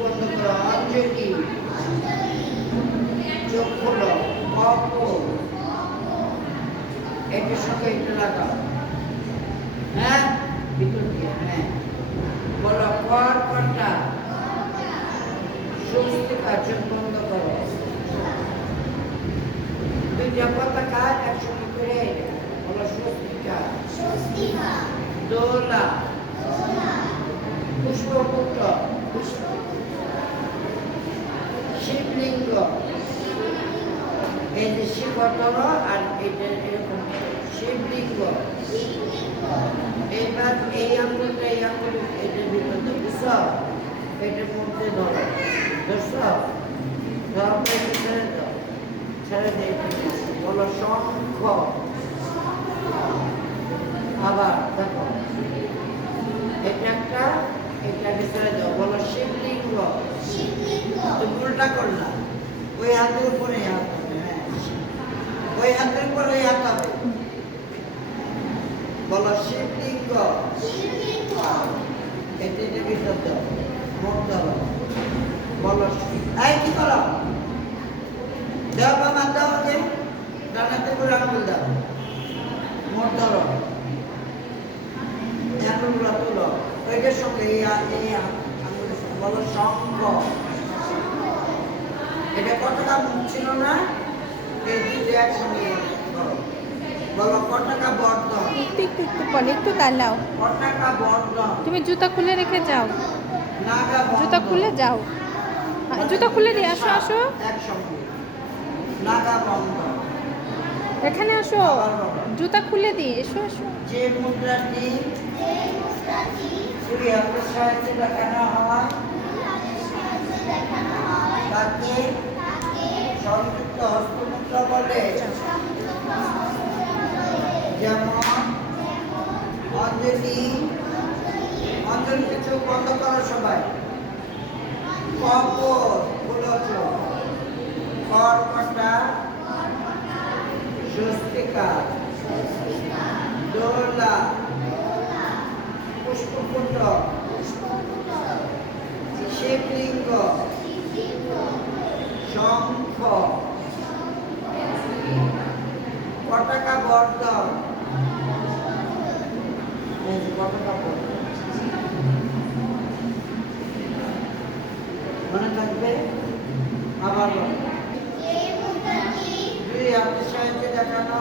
বন্ধ করো অঞ্জলি চোখ খোলো এটার সঙ্গে এটা লাগাও হ্যাঁ ভিতর দিয়ে হ্যাঁ বলো কর কটা স্বস্তিকা চোখ বন্ধ করো দুইটা পতাকা একসঙ্গে করে বলো স্বস্তিকা দোলা পুষ্পপুত্র শিবলিঙ্গ এই যে আর এটা এরকম। শিবলিঙ্গ এই আঙ্গুলটা এই আঙ্গুল এটার ভিতরে বুঝছ এটার মধ্যে ধরো বুঝছ ধরো ছেড়ে দাও। ছেড়ে দিয়ে এটা বলো। শঙ্খ আবার দেখো। এটা একটা, এটা ছেড়ে দাও। বলো, শিবলিঙ্গ। তুমি উল্টা করলা। ওই হাতের উপরে হাত ওই হাতের উপরে এই হাত হবে বলো শিবলিঙ্গ এটি ভিতর দাও মুখ ধরো বলো এই কি করো? দেও বাবা দাও আগে ডানাতে করে আঙুল দাও। মুখ ধরো আঙুলগুলো তুলো। ওইটার সঙ্গে এই এই সঙ্গে। বলো, শঙ্খ। এটা কতটা মুখ ছিল না? একটু তুমি জুতা খুলে রেখে যাও। জুতা খুলে যাও। জুতা খুলে দিয়ে আসো আসো। এখানে আসো। জুতা খুলে দিয়ে এসো আসো যে মুদ্রাটি সংযুক্ত হস্তমুদ্রা বলে যেমন অঞ্জলি অঞ্জলিতে চোখ বন্ধ করো সবাই। কপর কর্কটা স্বস্তিকা। দোলা। শিবলিঙ্গ। শঙ্খ। বর্ধন এই যে মনে থাকবে? আবার। দুই হাতের সাহায্যে দেখানো